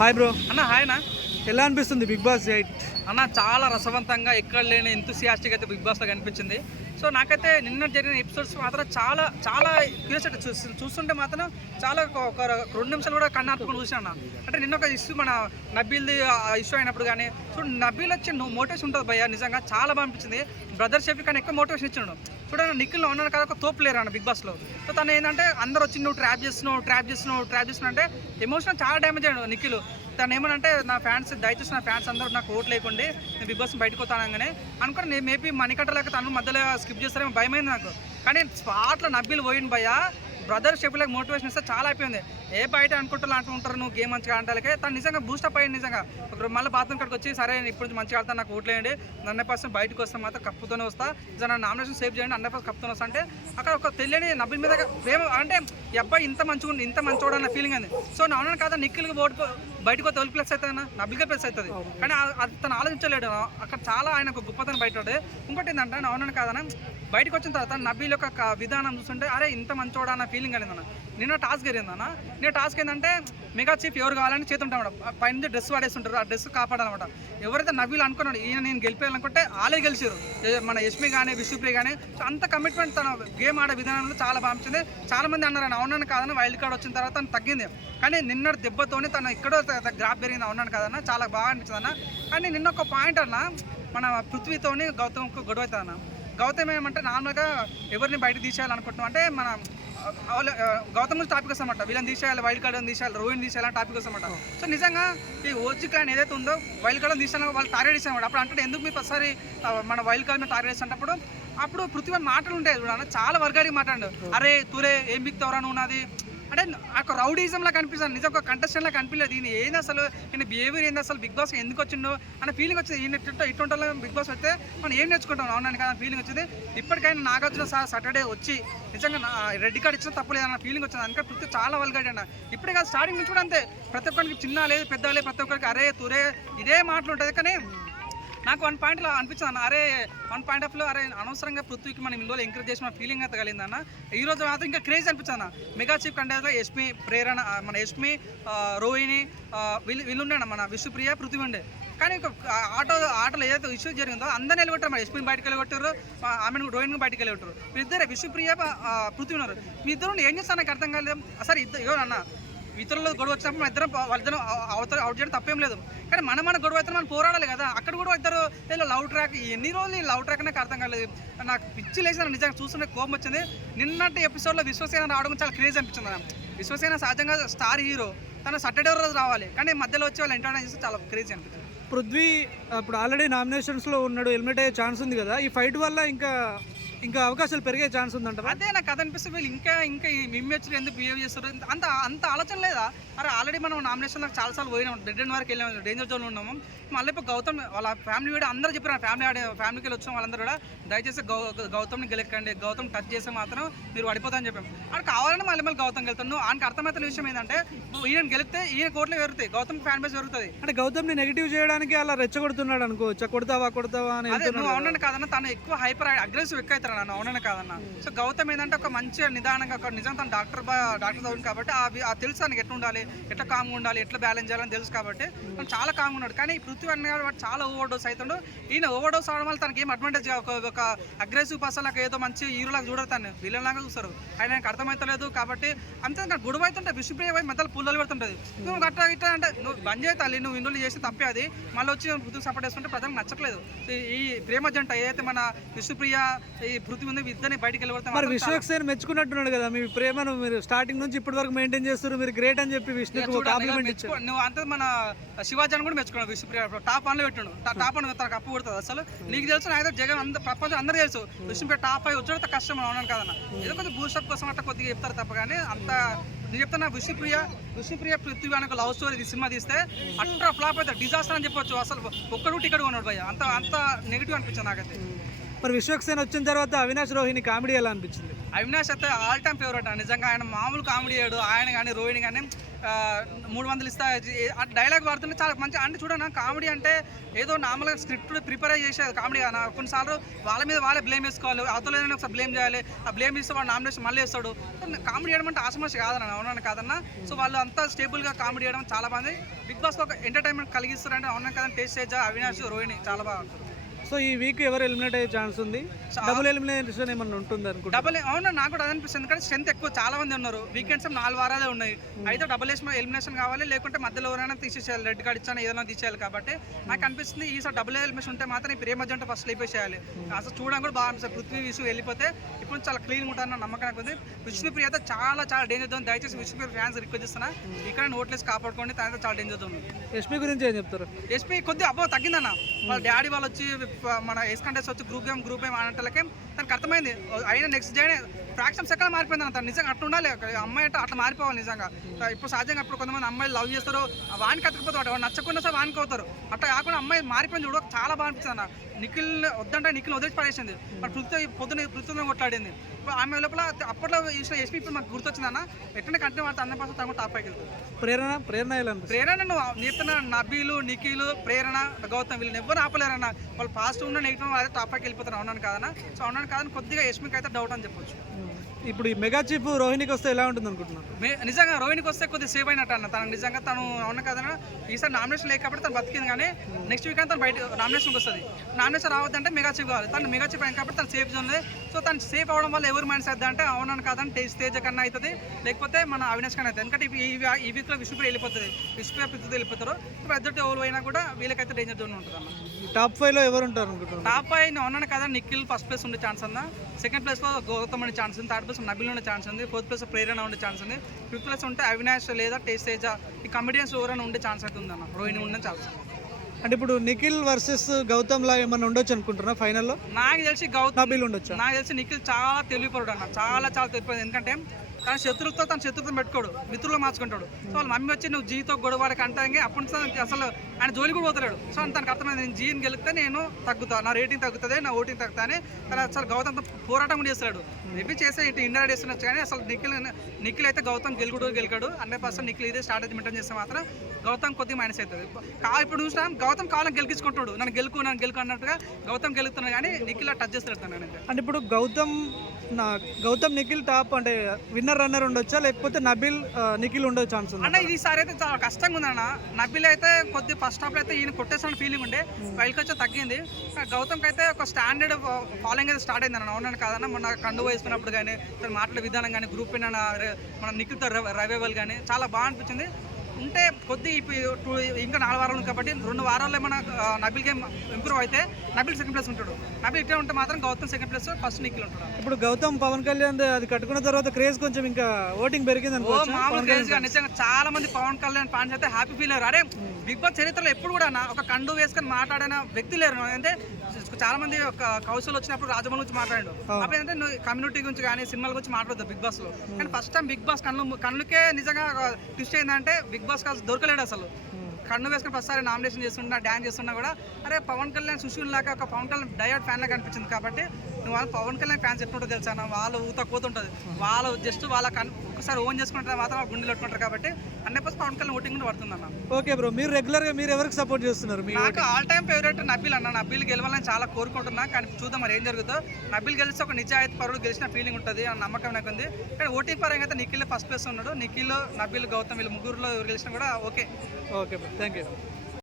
Hi bro అన్న hi అన్న. ఎలా అనిపిస్తుంది బిగ్ బాస్ ఎయిట్ అన్న చాలా రసవంతంగా ఎక్కడ లేని ఎంతూసియాస్టిక్ అయితే బిగ్ బాస్లో కనిపించింది సో నాకైతే నిన్న జరిగిన ఎపిసోడ్స్ మాత్రం చాలా చాలా క్యూరియాసిటీ చూసి చూస్తుంటే మాత్రం చాలా ఒక రెండు నిమిషాలు కూడా కన్నార్పుకొని చూసాను అంటే నిన్న ఒక ఇష్యూ మన నబీల్ది ఇష్యూ అయినప్పుడు కానీ సో నబీల్ వచ్చి నువ్వు మోటివేషన్ ఉంటుంది భయ్య నిజంగా చాలా బాగా అనిపించింది. బ్రదర్ షెఫీ కానీ ఎక్కువ మోటివేషన్ ఇచ్చిండు. చూడండి నిఖిల్ ఉన్నాను కదా ఒక తోపు లేరు అన్న బిగ్ బాస్లో. సో తను ఏంటంటే అందరు వచ్చి నువ్వు ట్రాప్ చేస్తున్నావు ట్రాప్ చేస్తున్నావు ట్రాప్ చేస్తున్నావు అంటే ఎమోషనల్ చాలా డ్యామేజ్ అయ్యాడు నిఖిల్. తను ఏమనంటే నా ఫ్యాన్స్ దయచేసి నా ఫ్యాన్స్ అందరూ నాకు ఓట్ లేకుండి నేను బిగ్ బాస్ బయటకు వస్తానగానే అనుకుని నేను మేబీ మణికట్టలేక తను మధ్యలో స్కిప్ చేస్తారేమో భయమైంది నాకు. కానీ స్పాట్లో నబ్బిలు పోయింది భయ బ్రదర్ షెఫ్లకు మోటివేషన్ ఇస్తే చాలా అయిపోయింది ఏ బయట అనుకుంటారు అంటుంటారు నువ్వు గేమ్ మంచిగా అంటాలకే తను నిజంగా బూస్టప్ అయ్యింది నిజంగా. ఒక మళ్ళీ బాత్రూమ్ కాడికి వచ్చి సరే నేను ఇప్పుడు నుంచి మంచిగా ఆడతాను నాకు ఓట్లేయండి హండ్రెడ్ పర్సెంట్ బయటకు వస్తే మాత్రం కప్పుతోనే వస్తా. నా నామినేషన్ సేవ్ చేయండి హండ్రెడ్ పర్సెంట్ కప్పుతోనే వస్తా. అంటే అక్కడ ఒక తెలియని నబ్బిల్ మీద ప్రేమ అంటే ఈ అబ్బాయి ఇంత మంచిగా ఉంది, ఇంత మంచోడు అన్న ఫీలింగ్ అంది సో నా అవునని కాదా నిఖిల్కి ఓటు బయటకు ఎవరికి ప్లస్ అవుతుంది నబ్బిల్గా ప్లస్ అవుతుంది. కానీ అది తను ఆలోచించలేడు. అక్కడ చాలా ఆయన ఒక గొప్పతనం బయట ఇంకోటి ఏంటంటే నా అవునని కాదన బయటకు వచ్చిన తర్వాత నబీల్ యొక్క విధానం చూస్తుంటే అరే ఇంత మంచోడా అన్న ఫీలింగ్ కలిగిందన్న నిన్న టాస్క్ జరిగిందన్న నేను టాస్క్ ఏంటంటే మెగా చీఫ్ ఎవరు కావాలని చేతుంటాం పైన డ్రెస్ వాడేస్తుంటారు. ఆ డ్రెస్ కాపాడాలన్నమాట. ఎవరైతే నవీలు అనుకున్నాడు ఈయన నేను గెలిపేయాలనుకుంటే వాళ్ళే గెలిచారు. ఏ- మన యష్మి కానీ విష్ణుప్రియ కానీ అంత కమిట్మెంట్ తన గేమ్ ఆడే విధానంలో చాలా బాగా అనిపించింది. చాలా మంది అన్నారు అవునని కాదని వైల్డ్ కార్డ్ వచ్చిన తర్వాత తను తగ్గింది. కానీ నిన్న దెబ్బతోనే తను ఎక్కడో గ్రాప్ జరిగింది. అవునని కాదన్న చాలా బాగా అనిపించింది అన్న. కానీ నిన్న ఒక పాయింట్ అన్న మన పృథ్వీతోని గౌతమ్కు గొడవ అవుతుంది అన్న. గౌతమ్ ఏమంటే నార్మల్గా ఎవరిని బయట తీసేయాలనుకుంటున్నాం అంటే మన గౌతమ్ నుంచి టాపిక్ వస్తామంట వీళ్ళని తీసేయాలి వైల్డ్ కార్డ్ తీసేయాలి రోహిణ్ తీసేయాలని టాపిక్ వస్తామంట సో నిజంగా ఈ ఓజీ క్లాన్ ఏదైతే ఉందో వైల్డ్ కార్డ్ తీసానో వాళ్ళు టార్గెట్ చేసామంట అప్పుడు అంటే ఎందుకు మీకు ఒకసారి మన వైల్డ్ కార్డ్ మీద టార్గెట్ చేసినప్పుడు అప్పుడు పృథ్వీ మాటలు ఉంటాయి చూడ చాలా వర్గాడికి మాట్లాడు అరే తూరే ఏం బిక్తావరా నువ్వు నాది? అంటే ఒక రౌడీజంలా కనిపిస్తుంది. కనిపిస్తాను నిజం ఒక కంటెస్టెంట్లా కనిపించలేదు. ఈయన ఏంది అసలు? ఈయన బిహేవియర్ ఏంది అసలు? బిగ్ బాస్ ఎందుకు వచ్చిండో? అనే ఫీలింగ్ వచ్చింది. ఈయన ఇట్లా ఇటువంటి బిగ్ బాస్ వస్తే మనం ఏం నేర్చుకుంటాం? అవునని కదా ఫీలింగ్ వచ్చింది. ఇప్పటికైనా నాగార్జున సార్ సాటర్డే వచ్చి నిజంగా రెడ్ కార్డ్ ఇచ్చిన తప్పలేదు అన్న ఫీలింగ్ వచ్చింది. అందుకే పృథ్వీ చాలా వల్గాడు అన్న. ఇప్పుడే కాదు స్టార్టింగ్ నుంచి కూడా అంతే. ప్రతి ఒక్కరికి చిన్న లేదు పెద్ద లేదు ప్రతి ఒక్కరికి అరే తురే ఇదే మాటలు ఉంటుంది కానీ నాకు వన్ పాయింట్లో అనిపించింది అన్న. అరే వన్ పాయింట్ ఆఫ్లో అరే అనవసరంగా పృథ్వీకి మనం ఇందులో ఎంకరేజ్ చేసిన ఫీలింగ్ అయితే కలిగింది అన్న? ఈ రోజు మాత్రం ఇంకా క్రేజ్ అనిపించింది అన్న. మెగా చీఫ్ కంటెస్ట్లో యష్మి ప్రేరణ మన యష్మి రోహిణి వీళ్ళు వీళ్ళు ఉండే అన్న మన విష్ణుప్రియ పృథ్వీ ఉండే. కానీ ఒక ఆటో ఆటోలో ఏదైతే ఇష్యూ జరిగిందో అందరిని వెళ్ళగొట్టారు మన ఎస్పీని బయటకు వెళ్ళగొట్టారు ఆ, ఆమెను రోహిణిని బయటకు వెళ్ళగొట్టారు. వీళ్ళిద్దరే విష్ణుప్రియ పృథ్వీ ఉన్నారు. మీ ఇద్దరు ఏం చేస్తాను నాకు అర్థం కాలేదు. సరే ఇద్దరు ఎవరు అన్న. ఇతరులు గొడవ వచ్చినప్పుడు మన ఇద్దరం వాళ్ళిద్దరం అవతల అవుట్ చేయడం తప్పేం లేదు. కానీ మన మన గొడవ అయితే మనం పోరాడాలి కదా. అక్కడ కూడా ఇద్దరు లవ్ ట్రాక్ ఎన్ని రోజులు ఈ లవ్ ట్రాక్ నాకు అర్థం కాలేదు. నాకు పిచ్చి లేచిన నిజంగా చూస్తుంటే కోపం వచ్చింది. నిన్నటి ఎపిసోడ్లో విశ్వసేన రావడం చాలా క్రేజ్ అనిపించింది నాకు. విశ్వసేన సహజంగా స్టార్ హీరో తన సాటర్డే రోజు రావాలి. కానీ మధ్యలో వచ్చి వాళ్ళు ఎంటర్టైన్ చేస్తే చాలా క్రేజ్ అనిపించింది. పృథ్వీ ఇప్పుడు ఆల్రెడీ నామినేషన్స్లో ఉన్నాడు. హెల్మెట్ అయ్యే ఛాన్స్ ఉంది కదా. ఈ ఫైట్ వల్ల ఇంకా ఇంకా అవకాశాలు పెరిగే ఛాన్స్ ఉందంటారా అదే నాకు కథ అనిపిస్తే వీళ్ళు ఇంకా ఇంకా ఈ మిమ్మెచ్చులు ఎందుకు బిహేవ్ చేస్తారు? అంత అంత ఆలోచన లేదా? అరే ఆల్రెడీ మనం నామినేషన్ చాలా సార్లు పోయినాం. డెడ్ ఎండ్ వరకు వెళ్ళాము డేంజర్ జోన్ ఉన్నాము. మళ్ళీ ఇప్పుడు గౌతమ్ వాళ్ళ ఫ్యామిలీ కూడా అందరూ చెప్పారు ఫ్యామిలీ ఆడే ఫ్యామిలీకి వెళ్ళి వచ్చిన వాళ్ళందరూ కూడా దయచేసి గౌ గౌతమ్ని గెలకండి గౌతమ్ టచ్ చేస్తే మాత్రం మీరు పడిపోతారని చెప్పాం. ఆడు కావాలని మళ్ళీ మళ్ళీ గౌతమ్ గెలుతాను ఆయనకి అర్థమవుతున్న విషయం ఏంటంటే ఈయన గెలిస్తే ఈయన కోట్లు పెరుగుతాయి. గౌతమ్ ఫ్యాన్ బేస్ పెరుగుతుంది. అంటే గౌతమ్ని నెగిటివ్ చేయడానికి అలా రెచ్చగొడుతున్నాడు అనుకోవచ్చా? కొడతావా కొడతావా అని అదే. అవునని కాదన్న తను ఎక్కువ హైపర్ అగ్రెసివ్ ఎక్కువ అవుతాడు నన్ను అవునని కాదన్న. సో గౌతమ్ ఏంటంటే ఒక మంచి నిదానంగా ఒక నిజంగా తను డాక్టర్ బా- డాక్టర్ చదువును కాబట్టి ఆ తెలుసు తనకి ఎట్లా ఉండాలి ఎట్లా కామ్గా ఉండాలి ఎట్లా బ్యాలెన్స్ చేయాలని తెలుసు కాబట్టి తను చాలా కామ్గా ఉన్నాడు. కానీ ఈ పృథ్వీ అన్న వాడు చాలా ఓవర్ డోస్ అవుతుండు ఈయన ఓవర్ డోస్ అవడం వల్ల తనకి ఏం అడ్వాంటేజ్ ఒక ఒక అగ్రెసివ్ పర్సన్ లాగా ఏదో మంచి హీరోలాగా చూడరు తను. విలన్ లాగా చూస్తారు. ఆయన ఆయనకు అర్థమవుతలేదు కాబట్టి అంతే నాకు గొడవ అవుతుంటే విష్ణుప్రియ పోయి మధ్యలో పుల్లలు పెడుతుంటది. నువ్వు గట్రా ఇట్లా అంటే నువ్వు బంద్ చేయి తల్లి నువ్వు ఇందులో చేసి తప్పే అది. మళ్ళీ వచ్చి పృథ్వీ సపోర్ట్ చేసుకుంటే ప్రజలకు నచ్చట్లేదు. ఈ- ఈ ప్రేమ జంట ఏదైతే మన విష్ణుప్రియ ఈ పృథ్వీ ఉంది ఇద్దరిని బయటికి మరి వెళ్ళబడతాం విశ్వక్సేన్ మెచ్చుకున్నట్టున్నాడు కదా మీ ప్రేమను మీరు స్టార్టింగ్ నుంచి ఇప్పటి వరకు మెయింటైన్ చేస్తారు మీరు గ్రేట్ అని చెప్పి కాంప్లిమెంట్ ఇచ్చారు నువ్వు అంత మన శివాజీని కూడా మెచ్చుకున్నావు విష్ణుప్రియ టాప్ వన్లో పెట్టాడు. టాప్ అని తనకు అప్పు కొడుతుంది అసలు. నీకు తెలుసు నాకు జగన్ అంత ప్రపంచం అందరూ తెలుసు. విష్ణుప్రియ టాప్ అయి వచ్చాడు కష్టం మనం అవునాను కదన్న ఏదో కొంచెం బూస్టప్ కోసం అట్లా కొద్దిగా చెప్తారు తప్ప కానీ అంత నేను చెప్తున్నా విష్ణుప్రియ విష్ణుప్రియ పృథ్వీ అనే ఒక లవ్ స్టోరీ సినిమా తీస్తే అట్రా ఫ్లాప్ అయితే డిజాస్టర్ అని చెప్పొచ్చు. అసలు ఒక్కడు టికెట్ కొన్నాడు భయ్య. అంత అంత నెగిటివ్ అనిపించింది నాకైతే. మరి విశ్వక్సేన్ వచ్చిన తర్వాత అవినాష్ రోహిణి కామెడీ ఎలా అనిపించింది? అవినాష్ అయితే ఆల్ టైమ్ ఫేవరెట్ నిజంగా ఆయన మామూలు కామెడీ అయ్యాడు ఆయన కానీ రోహిణి కానీ మూడు వందలు ఇస్తా డైలాగ్ పడుతుంటే చాలా మంచి అంటే చూడన్న కామెడీ అంటే ఏదో నార్మల్గా స్క్రిప్ట్ ప్రిపేర్ చేసేది కామెడీ అన్న కొన్నిసార్లు వాళ్ళ మీద వాళ్ళే బ్లేమ్ వేసుకోవాలి. అవతలేదని ఏదైనా ఒకసారి బ్లేమ్ చేయాలి. ఆ బ్లేమ్ ఇస్తే వాడు నామినేషన్ మళ్ళీ వేస్తాడు. కామెడీ చేయడం అంటే ఆసమస్య కాదన్న అవునన్నా కాదన్న. సో వాళ్ళు అంతా స్టేబుల్గా కామెడీ చేయడం చాలా బాగుంది. బిగ్ బాస్ ఒక ఎంటర్టైన్మెంట్ కలిగిస్తారంటే అవునా కదండి టేస్ట్ చేజా అవినాష్ రోహిణి? చాలా బాగా ఉంటుంది. సో ఈ వీక్ ఎవరు ఎలిమినేట్ అయ్యే ఛాన్స్ ఉంది? డబుల్ ఎలిమినేషన్ ఏమన్నా ఉంటుంది అనుకుంటా డబుల్ అవునా నాకు కూడా అనిపిస్తుంది. ఎందుకంటే స్ట్రెంత్ ఎక్కువ చాలా మంది ఉన్నారు. వీకెండ్స్ నాలుగు వారాలే ఉన్నాయి. అయితే డబుల్ ఎలిమినేషన్ కావాలి లేకుంటే మధ్యలో ఎవరైనా తీసేసేయాలి. రెడ్ కార్డ్ ఇచ్చాను ఏదైనా తీసేయాలి కాబట్టి. నాకు అనిపిస్తుంది ఈసారి డబుల్ ఎలిమినేషన్ ఉంటే మాత్రం ఈ ప్రేమ జంట ఫస్ట్ చేయాలి అసలు చూడడం కూడా బాగా అనిపిస్తుంది పృథ్వీ విషయం వెళ్ళిపోతే ఇప్పుడు చాలా క్లీన్ ఉంటారన్న నమ్మకం నాకు ఉంది. విష్ణుప్రియ అయితే చాలా చాలా డేంజర్ జోన్ దయచేసి విష్ణుప్రియ ఫ్యాన్స్ రిక్వెస్ట్ చేస్తున్నా. ఇక్కడ నోట్లేసి కాపాడుకోండి తనైతే చాలా డేంజర్ ఉంది. ఎస్పీ గురించి ఏం చెప్తారు? ఎస్పీ కొద్దిగా అబ్బో తగ్గిందన్న. వాళ్ళ డాడీ వాళ్ళు వచ్చి Uh, మన ఎస్కంటెస్ వచ్చి గ్రూప్ గేమ్ గ్రూప్ గేమ్ ఆడటలకే తనకు అర్థమైంది. అయినా నెక్స్ట్ డే ఫ్రాక్షన్ సెకండ్ మారిపోయింది అన్న తను నిజంగా అట్లా ఉండాలి. అమ్మాయి అంటే అట్లా మారిపోవాలి నిజంగా. ఇప్పుడు సహజంగా ఇప్పుడు కొంతమంది అమ్మాయిలు లవ్ చేస్తారు. ఆ వానికి అతకపోతే వాడు నచ్చకుండా సార్ వానికి అవుతారు అట్లా కాకుండా అమ్మాయి మారిపోయింది చూడ చాలా బాగా అనిపిస్తుంది అన్న నిఖిల్ వద్దంటే నిఖిల్ వదిలేసి పడేసింది. మరి పృథ్వీ పొద్దున పృథ్వీ కొట్లాడింది. ఆమె లోపల అప్పట్లో ఎస్పీ ఇప్పుడు మాకు గుర్తొచ్చింది అన్న ఎట్లనే కంటిన్యూ వాడితే అన్న పర్సెంట్ తను టాప్ పైకి ప్రేరణ ప్రేరణ ప్రేరణ నువ్వు నేర్తున్న నబీలు నిఖిలు ప్రేరణ గౌతమ్ వీళ్ళని ఎవరు ఆపలేరన్న. వాళ్ళు పాజిటివ్ ఉన్న నెగిటివ్ అదే టాప్ పైకి వెళ్ళిపోతారు. అవునాను కాదన్న. సో అవునాను కాదని కొద్దిగా యశ్మికి అయితే డౌట్ అని చెప్పొచ్చు. ఇప్పుడు ఈ మెగా చీఫ్ రోహిణికి వస్తే ఎలా ఉంటుంది అనుకుంటున్నారు? నిజంగా రోహిణికి వస్తే కొద్దిగా సేవ్ అయినట్టు అన్న. తను నిజంగా తను అవును కదా ఈసారి నామినేషన్ లేకపోతే తను బతికింది కానీ నెక్స్ట్ వీక్ తను బయట నామినేషన్కి వస్తుంది. నామినేషన్ రావద్దంటే మెగా చీఫ్ కావాలి. తను మెగా చీఫ్ అయిన కాబట్టి తను సేఫ్ జోన్ సో తను సేఫ్ అవడం వల్ల ఎవరు మైండ్ సెట్ అంటే అవునని కాదని టే- స్టేజ్ కన్నా అవుతుంది. లేకపోతే మన అవినాష్ కన్నా అవుతుంది. ఎందుకంటే ఈ వీక్లో విష్ణుప్రియ వెళ్ళిపోతుంది. విష్ణుప్రియ పిత్తు వెళ్ళిపోతారు. ఇప్పుడు ఎదుటి ఎవరు అయినా కూడా వీళ్ళకైతే డేంజర్ జోన్ ఉంటుంది అన్న టాప్ ఫైవ్లో ఎవరు ఉంటారు టాప్ అయి ఉన్నాను కదా నిఖిల్ ఫస్ట్ ప్లేస్ ఉండే ఛాన్స్ ఉందా సెకండ్ ప్లేస్లో గౌతమ్ ఉండే ఛాన్స్ ఉంది థర్డ్ ప్లేస్ నబిల్ ఉండే ఛాన్స్ ఉంది ఫోర్త్ ప్లేస్ ప్రేరణ ఉండే ఛాన్స్ ఉంది ఫిఫ్త్ ప్లేస్ ఉంటే అవినాష్ లేదా టేస్టేజ ఈ కమెడియన్స్ ఎవరైనా ఉండే ఛాన్స్ అయితే ఉందన్న. రోహిణి ఉండే ఛాన్స్. అంటే ఇప్పుడు నిఖిల్ వర్సెస్ గౌతమ్ లా ఏమన్నా ఉండొచ్చు అనుకుంటున్నా ఫైనల్లో? నాకు తెలిసి గౌతమ్ నబీల్ ఉండొచ్చా? నాకు తెలిసి నిఖిల్ చాలా తెలివిపరుడు అన్న చాలా చాలా తెలివిపరుడు. ఎందుకంటే తన శత్రువుతో తన శత్రుత్వం పెట్టుకోడు మిత్రులు మార్చుకుంటాడు. సో వాళ్ళ మమ్మీ వచ్చి నువ్వు జీతో గొడవడికి అంటే అప్పటి నుంచి అసలు ఆయన జోలి కూడా పోతలేడు. సో తనకు అర్థమైంది నేను జీని గెలిస్తే నేను తగ్గుతా నా రేటింగ్ తగ్గుతుంది నా ఓటింగ్ తగ్గుతా అని తన అసలు గౌతమ్ పోరాటం కూడా చేస్తాడు మేబీ చేస్తే ఇటు ఇండియా చేస్తున్నచ్చు కానీ అసలు నిఖిల్ నిఖిల్ అయితే గౌతమ్ గెలుగుడు గెలికాడు హండ్రెడ్ పర్సెంట్ నిఖిల్ ఇదే స్ట్రాటజీ మెయింటైన్ చేస్తే మాత్రం గౌతమ్ కొద్దిగా మైనస్ అవుతుంది. కా ఇప్పుడు చూసినా గౌతమ్ కాలం గెలిపించుకుంటాడు. నన్ను గెలుకు నన్ను గెలుకు అన్నట్టుగా గౌతమ్ గెలుస్తున్నాడు కానీ నిఖిల్ టచ్ చేస్తాడు అంటే ఇప్పుడు గౌతమ్ నా గౌతమ్ నిఖిల్ టాప్ అంటే విన్నర్ రన్నర్ ఉండొచ్చా? లేకపోతే నబిల్ నిఖిల్ ఉండే ఛాన్స్ ఉంది? అన్న ఈసారి అయితే చాలా కష్టంగా ఉందన్న నబిల్ అయితే కొద్ది ఫస్ట్ హాఫ్ అయితే ఈయన కొట్టేసిన ఫీలింగ్ ఉండే. బయటకు వచ్చి తగ్గింది. గౌతమ్కి అయితే ఒక స్టాండర్డ్ ఫాలోయింగ్ అయితే స్టార్ట్ అయింది అన్న. అవునని కాదన్న. మొన్న కండు వేసుకున్నప్పుడు కానీ తన మాట్లాడే విధానం కానీ గ్రూప్ మన నిఖిల్తో రైవేవల్ కానీ చాలా బాగా అనిపించింది. ఉంటే కొద్ది ఇప్పుడు టూ ఇంకా నాలుగు వారాలు కాబట్టి రెండు వారాల్లో ఏమైనా నబిల్ గేమ్ ఇంప్రూవ్ అయితే నబిల్ సెకండ్ ప్లేస్ ఉంటాడు. నబిల్ ఇట్లా ఉంటే మాత్రం Gautam second place first Nikhil ఉంటాడు. ఇప్పుడు గౌతమ్ పవన్ కళ్యాణ్ అది కట్టుకున్న తర్వాత క్రేజ్ కొంచెం ఇంకా ఓటింగ్ పెరిగింది మామూలు క్రేజ్ నిజంగా చాలా మంది పవన్ కళ్యాణ్ ఫ్యాన్స్ అయితే హ్యాపీ ఫీల్ అయ్యారు. అరే బిగ్ బాస్ చరిత్రలో ఎప్పుడు కూడా నా ఒక కండు వేసుకొని మాట్లాడిన వ్యక్తి లేరు. అంటే చాలా మంది ఒక కౌశల్ వచ్చినప్పుడు రాజమౌళి గురించి మాట్లాడాడు. అప్పుడు ఏంటంటే నువ్వు కమ్యూనిటీ గురించి కానీ సినిమాల గురించి మాట్లాడదు బిగ్ బాస్లో కానీ ఫస్ట్ టైం బిగ్ బాస్ కళ్ళు కళ్ళుకే నిజంగా ట్విస్ట్ ఏంటంటే బిగ్ బాస్ కాదు దొరకలేడు అసలు. కన్ను వేసుకుని ప్రతిసారి నామినేషన్ చేస్తున్నా డ్యాన్స్ చేస్తున్నా కూడా. అరే పవన్ కళ్యాణ్ సుశీల్ లాగా ఒక పవన్ కళ్యాణ్ డయట్ ఫ్యాన్ లాగా అనిపించింది కాబట్టి నువ్వు వాళ్ళు పవన్ కళ్యాణ్ ఫ్యాన్స్ ఎట్లుంటుందో తెలుసా అన్న? వాళ్ళు ఊత కూతుంటుంది. వాళ్ళు జస్ట్ వాళ్ళ కన్ ఒకసారి ఓన్ చేసుకుంటారు మాత్రం గుండెలు పెట్టుకుంటారు కాబట్టి hundred percent Pawan Kalyan voting కూడా పడుతుంది అన్న. ఓకే బ్రో మీరు రెగ్యులర్గా మీరు ఎవరికి సపోర్ట్ చేస్తున్నారు? నాకు ఆల్ టైమ్ ఫేవరెట్ నబీల్ అన్న. నబీల్ గెలవాలని చాలా కోరుకుంటున్నా కానీ చూద్దాం మరి ఏం జరుగుతుందో నబీల్ గెలిస్తే ఒక నిజాయితీ పరుడు గెలిచిన ఫీలింగ్ ఉంటుంది అన్న నమ్మకం నాకు ఉంది కానీ ఓటింగ్ పరంగా అయితే నిఖిల్ ఫస్ట్ ప్లేస్ ఉన్నాడు. నిఖిల్ నబీల్ గౌతమ్ వీళ్ళు ముగ్గురులో ఎవరు గెలిచినా కూడా okay. Okay bro thank you